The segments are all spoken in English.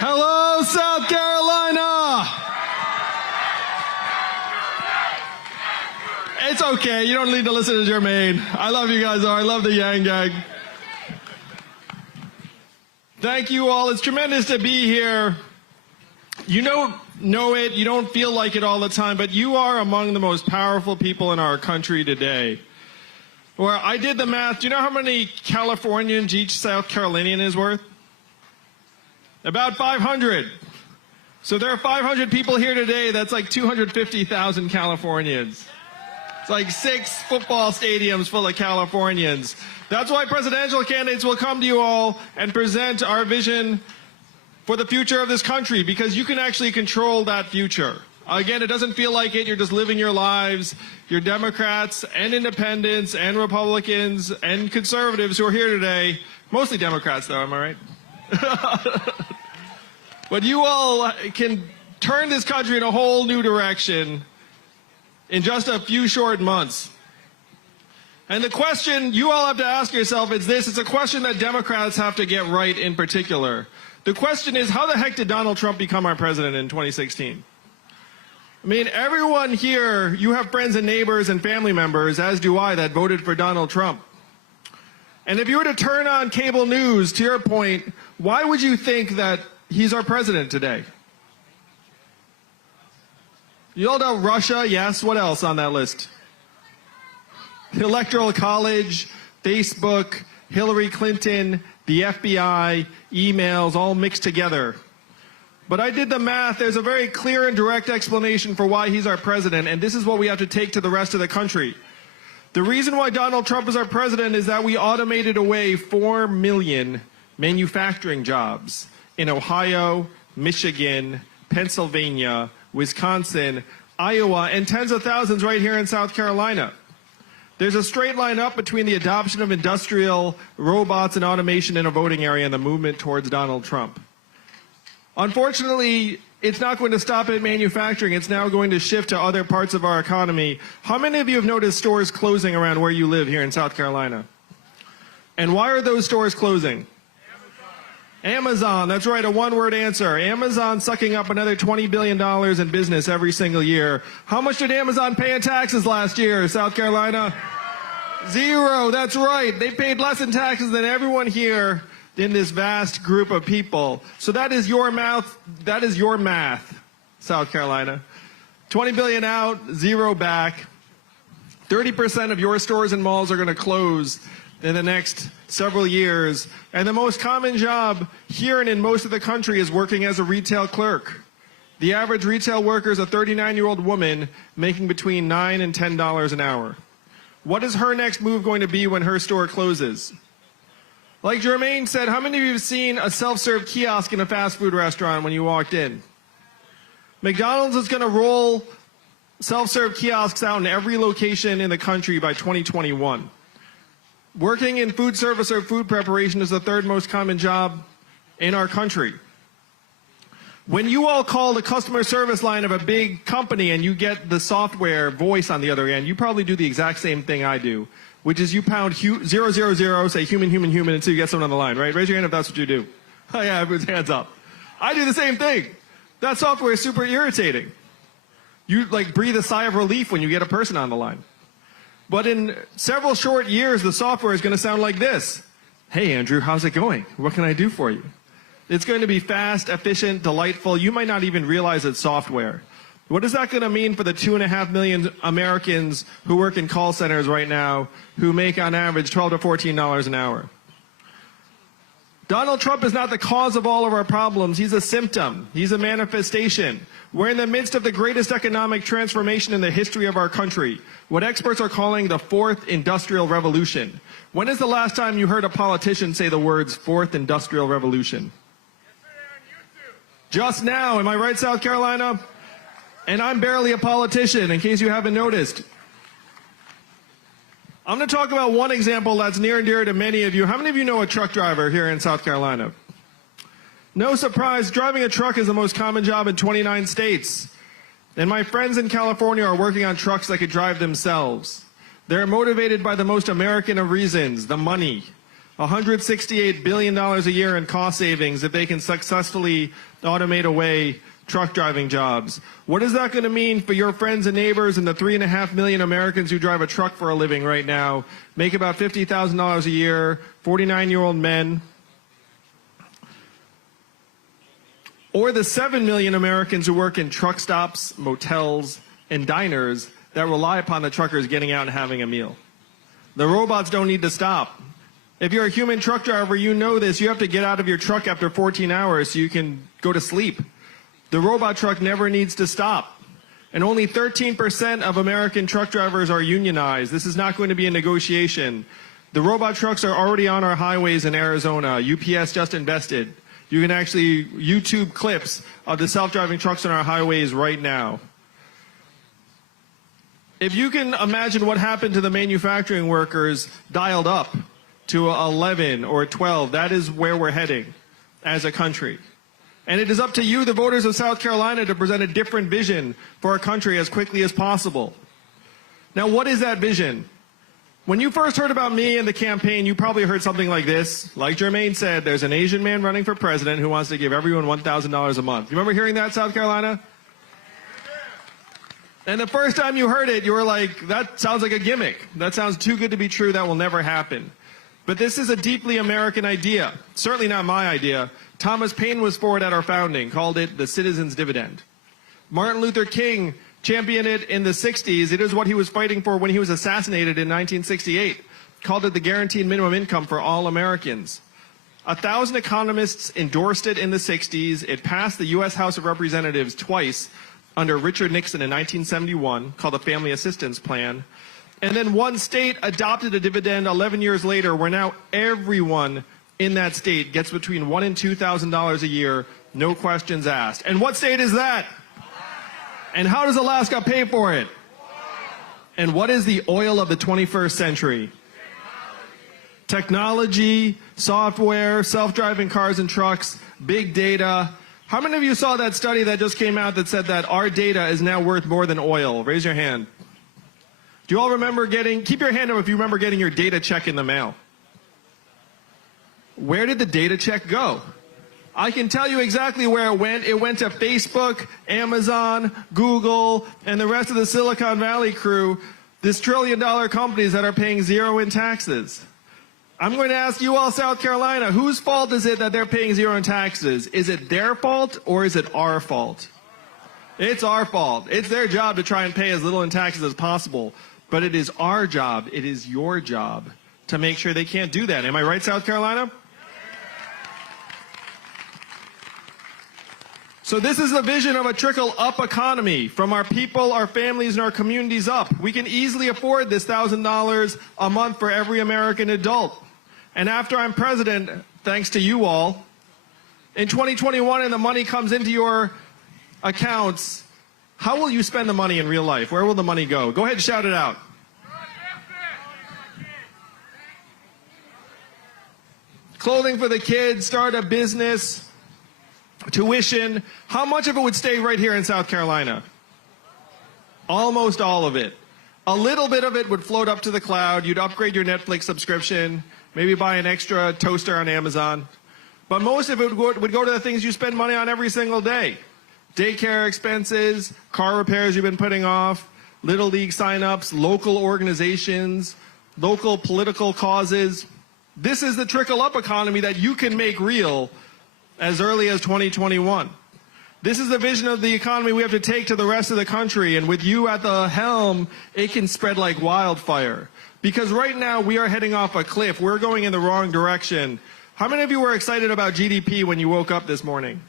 Hello, South Carolina! It's okay, you don't need to listen to Jermaine. I love you guys, though. I love the Yang Gang. Thank you all. It's tremendous to be here. You don't know it, you don't feel like it all the time, but you are among the most powerful people in our country today. Where I did the math, do you know how many Californians each South Carolinian is worth? About 500. So there are 500 people here today, that's like 250,000 Californians. It's like 6 football stadiums full of Californians. That's why presidential candidates will come to you all and present our vision for the future of this country, because you can actually control that future. Again, it doesn't feel like it, you're just living your lives. You're Democrats and independents and Republicans and conservatives who are here today. Mostly Democrats though, am I right? But you all can turn this country in a whole new direction in just a few short months. And the question you all have to ask yourself is this. It's a question that Democrats have to get right in particular. The question is, how the heck did Donald Trump become our president in 2016? I mean, everyone here, you have friends and neighbors and family members, as do I, that voted for Donald Trump. And if you were to turn on cable news, to your point, why would you think that he's our president today? You all know Russia, yes. What else on that list? The Electoral College, Facebook, Hillary Clinton, the FBI, emails, all mixed together. But I did the math. There's a very clear and direct explanation for why he's our president, and this is what we have to take to the rest of the country. The reason why Donald Trump is our president is that we automated away 4 million manufacturing jobs in Ohio, Michigan, Pennsylvania, Wisconsin, Iowa, and tens of thousands right here in South Carolina. There's a straight line up between the adoption of industrial robots and automation in a voting area and the movement towards Donald Trump. Unfortunately, it's not going to stop at manufacturing. It's now going to shift to other parts of our economy. How many of you have noticed stores closing around where you live here in South Carolina? And why are those stores closing? Amazon, that's right, a one-word answer. Amazon sucking up another $20 billion in business every single year. How much did Amazon pay in taxes last year, South Carolina? 0, that's right. They paid less in taxes than everyone here in this vast group of people. So that is your math, South Carolina. 20 billion out, 0 back. 30% of your stores and malls are going to close in the next several years. And the most common job here and in most of the country is working as a retail clerk. The average retail worker is a 39-year-old woman making between $9 and $10 an hour. What is her next move going to be when her store closes? Like Jermaine said, how many of you have seen a self-serve kiosk in a fast food restaurant when you walked in? McDonald's is going to roll self-serve kiosks out in every location in the country by 2021. Working in food service or food preparation is the 3rd most common job in our country. When you all call the customer service line of a big company and you get the software voice on the other end, you probably do the exact same thing I do, which is you pound 000, say human, human, human, until you get someone on the line, right? Raise your hand if that's what you do. Oh yeah, everyone's hands up. I do the same thing. That software is super irritating. You like breathe a sigh of relief when you get a person on the line. But in several short years, the software is going to sound like this. Hey Andrew, how's it going? What can I do for you? It's going to be fast, efficient, delightful. You might not even realize it's software. What is that going to mean for the 2.5 million Americans who work in call centers right now who make on average $12 to $14 an hour? Donald Trump is not the cause of all of our problems. He's a symptom. He's a manifestation. We're in the midst of the greatest economic transformation in the history of our country, what experts are calling the 4th Industrial Revolution. When is the last time you heard a politician say the words 4th Industrial Revolution? Just now, am I right, South Carolina? And I'm barely a politician, in case you haven't noticed. I'm going to talk about one example that's near and dear to many of you. How many of you know a truck driver here in South Carolina? No surprise, driving a truck is the most common job in 29 states. And my friends in California are working on trucks that could drive themselves. They're motivated by the most American of reasons, the money. $168 billion a year in cost savings if they can successfully automate away truck driving jobs. What is that going to mean for your friends and neighbors and the 3.5 million Americans who drive a truck for a living right now, make about $50,000 a year, 49-year-old men? Or the 7 million Americans who work in truck stops, motels, and diners that rely upon the truckers getting out and having a meal. The robots don't need to stop. If you're a human truck driver, you know this. You have to get out of your truck after 14 hours so you can go to sleep. The robot truck never needs to stop. And only 13% of American truck drivers are unionized. This is not going to be a negotiation. The robot trucks are already on our highways in Arizona. UPS just invested. You can actually YouTube clips of the self-driving trucks on our highways right now. If you can imagine what happened to the manufacturing workers dialed up to 11 or 12, that is where we're heading as a country. And it is up to you, the voters of South Carolina, to present a different vision for our country as quickly as possible. Now, what is that vision? When you first heard about me and the campaign, you probably heard something like this. Like Jermaine said, there's an Asian man running for president who wants to give everyone $1,000 a month. You remember hearing that, South Carolina? And the first time you heard it, you were like, that sounds like a gimmick. That sounds too good to be true. That will never happen. But this is a deeply American idea. Certainly not my idea. Thomas Paine was for it at our founding, called it the citizen's dividend. Martin Luther King championed it in the 60s. It is what he was fighting for when he was assassinated in 1968. Called it the guaranteed minimum income for all Americans. 1,000 economists endorsed it in the 60s. It passed the U.S. House of Representatives twice under Richard Nixon in 1971, called the Family Assistance Plan. And then one state adopted a dividend 11 years later, where now everyone in that state gets between $1,000 and $2,000 a year, no questions asked. And what state is that? And how does Alaska pay for it? And what is the oil of the 21st century? Technology, software, self-driving cars and trucks, big data. How many of you saw that study that just came out that said that our data is now worth more than oil? Raise your hand. Do you all remember keep your hand up if you remember getting your data check in the mail. Where did the data check go? I can tell you exactly where it went. It went to Facebook, Amazon, Google, and the rest of the Silicon Valley crew, these trillion-dollar companies that are paying zero in taxes. I'm going to ask you all, South Carolina, whose fault is it that they're paying zero in taxes? Is it their fault or is it our fault? It's our fault. It's their job to try and pay as little in taxes as possible. But it is our job, it is your job, to make sure they can't do that. Am I right, South Carolina? So this is the vision of a trickle-up economy, from our people, our families, and our communities up. We can easily afford this $1,000 a month for every American adult. And after I'm president, thanks to you all, in 2021 and the money comes into your accounts, how will you spend the money in real life? Where will the money go? Go ahead and shout it out. Clothing for the kids, start a business, tuition. How much of it would stay right here in South Carolina? Almost all of it. A little bit of it would float up to the cloud. You'd upgrade your Netflix subscription, maybe buy an extra toaster on Amazon. But most of it would go to the things you spend money on every single day. Daycare expenses, car repairs you've been putting off, Little League signups, local organizations, local political causes. This is the trickle-up economy that you can make real as early as 2021. This is the vision of the economy we have to take to the rest of the country, and with you at the helm, it can spread like wildfire. Because right now, we are heading off a cliff. We're going in the wrong direction. How many of you were excited about GDP when you woke up this morning?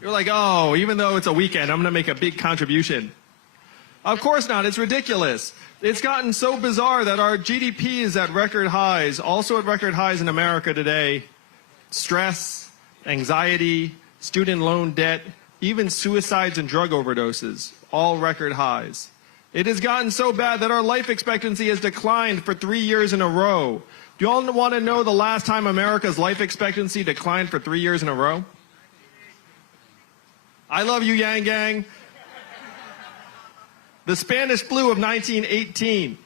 You're like, oh, even though it's a weekend, I'm going to make a big contribution. Of course not. It's ridiculous. It's gotten so bizarre that our GDP is at record highs, also at record highs in America today. Stress, anxiety, student loan debt, even suicides and drug overdoses, all record highs. It has gotten so bad that our life expectancy has declined for 3 years in a row. Do you all want to know the last time America's life expectancy declined for 3 years in a row? I love you, Yang Gang. The Spanish flu of 1918.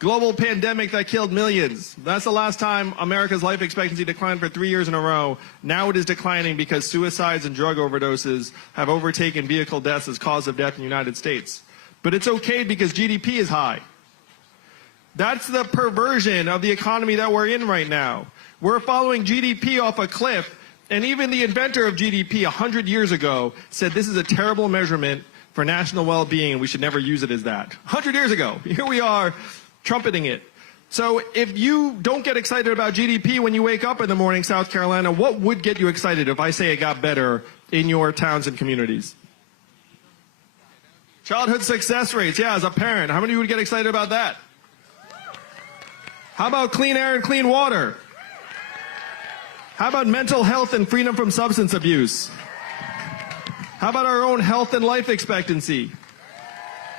Global pandemic that killed millions. That's the last time America's life expectancy declined for 3 years in a row. Now it is declining because suicides and drug overdoses have overtaken vehicle deaths as cause of death in the United States. But it's okay because GDP is high. That's the perversion of the economy that we're in right now. We're following GDP off a cliff, and even the inventor of GDP 100 years ago said this is a terrible measurement for national well-being and we should never use it as that. 100 years ago. Here we are trumpeting it. So if you don't get excited about GDP when you wake up in the morning, South Carolina, what would get you excited if I say it got better in your towns and communities? Childhood success rates. Yeah, as a parent, how many would get excited about that? How about clean air and clean water? How about mental health and freedom from substance abuse? How about our own health and life expectancy?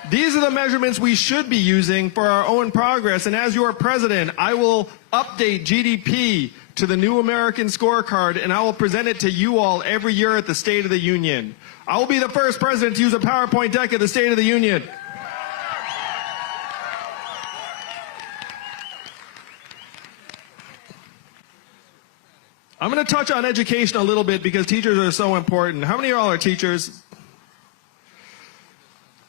These are the measurements we should be using for our own progress, and as your president, I will update GDP to the new American scorecard, and I will present it to you all every year at the State of the Union. I will be the first president to use a PowerPoint deck at the State of the Union. I'm going to touch on education a little bit because teachers are so important. How many of y'all are teachers?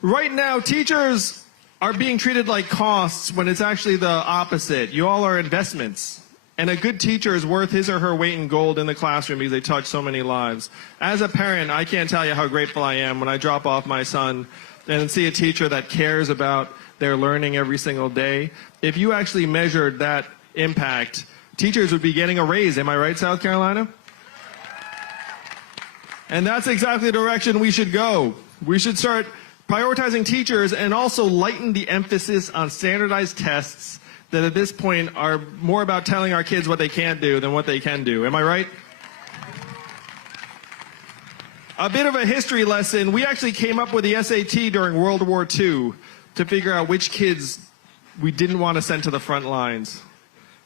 Right now, teachers are being treated like costs when it's actually the opposite. You all are investments. And a good teacher is worth his or her weight in gold in the classroom because they touch so many lives. As a parent, I can't tell you how grateful I am when I drop off my son and see a teacher that cares about their learning every single day. If you actually measured that impact, teachers would be getting a raise. Am I right, South Carolina? And that's exactly the direction we should go. We should start prioritizing teachers and also lighten the emphasis on standardized tests that at this point are more about telling our kids what they can't do than what they can do. Am I right? A bit of a history lesson. We actually came up with the SAT during World War II to figure out which kids we didn't want to send to the front lines.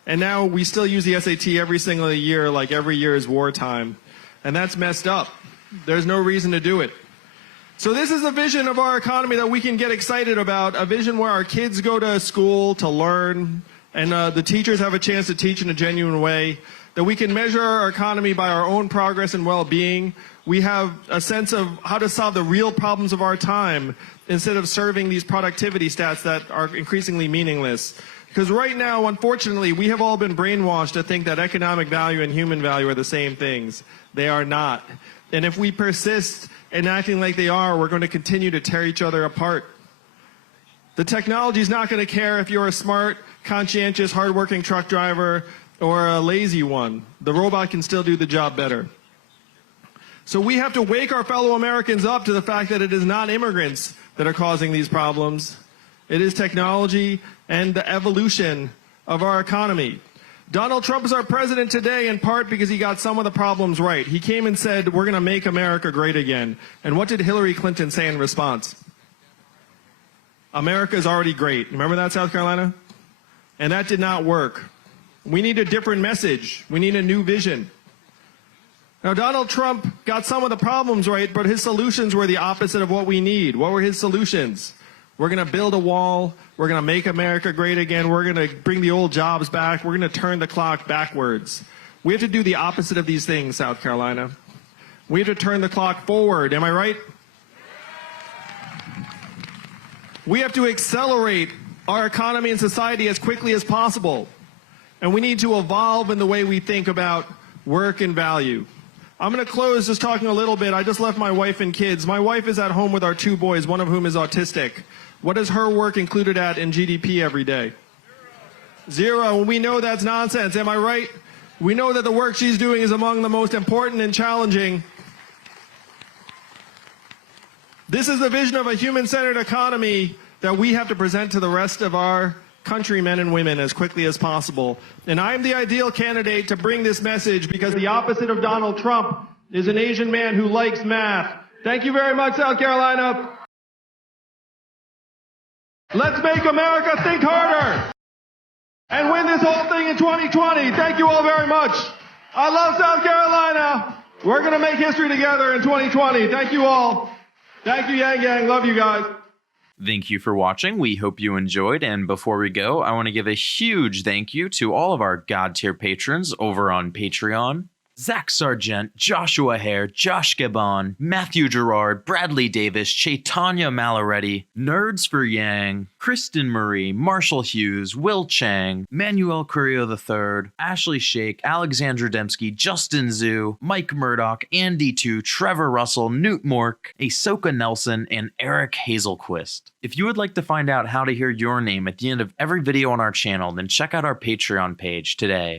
And now we still use the SAT every single year, like every year is wartime. And that's messed up. There's no reason to do it. So this is a vision of our economy that we can get excited about, a vision where our kids go to school to learn, and the teachers have a chance to teach in a genuine way, that we can measure our economy by our own progress and well-being. We have a sense of how to solve the real problems of our time instead of serving these productivity stats that are increasingly meaningless. Because right now, unfortunately, we have all been brainwashed to think that economic value and human value are the same things. They are not. And if we persist in acting like they are, we're going to continue to tear each other apart. The technology is not going to care if you're a smart, conscientious, hardworking truck driver or a lazy one. The robot can still do the job better. So we have to wake our fellow Americans up to the fact that it is not immigrants that are causing these problems. It is technology and the evolution of our economy. Donald Trump is our president today in part because he got some of the problems right. He came and said, we're going to make America great again. And what did Hillary Clinton say in response? America is already great. Remember that, South Carolina? And that did not work. We need a different message. We need a new vision. Now, Donald Trump got some of the problems right, but his solutions were the opposite of what we need. What were his solutions? We're going to build a wall. We're going to make America great again. We're going to bring the old jobs back. We're going to turn the clock backwards. We have to do the opposite of these things, South Carolina. We have to turn the clock forward. Am I right? We have to accelerate our economy and society as quickly as possible. And we need to evolve in the way we think about work and value. I'm going to close just talking a little bit. I just left my wife and kids. My wife is at home with our 2 boys, one of whom is autistic. What is her work included at in GDP every day? Zero. And we know that's nonsense. Am I right? We know that the work she's doing is among the most important and challenging. This is the vision of a human-centered economy that we have to present to the rest of our countrymen and women as quickly as possible. And I'm the ideal candidate to bring this message because the opposite of Donald Trump is an Asian man who likes math. Thank you very much, South Carolina. Let's make America think harder and win this whole thing in 2020. Thank you all very much. I love South Carolina. We're going to make history together in 2020. Thank you all. Thank you, Yang Yang. Love you guys. Thank you for watching. We hope you enjoyed. And before we go, I want to give a huge thank you to all of our God tier patrons over on Patreon. Zach Sargent, Joshua Hare, Josh Gabon, Matthew Gerard, Bradley Davis, Chaitanya Malaretti, Nerds for Yang, Kristen Marie, Marshall Hughes, Will Chang, Manuel Curio III, Ashley Shake, Alexandra Dembski, Justin Zhu, Mike Murdoch, Andy 2, Trevor Russell, Newt Mork, Ahsoka Nelson, and Eric Hazelquist. If you would like to find out how to hear your name at the end of every video on our channel, then check out our Patreon page today.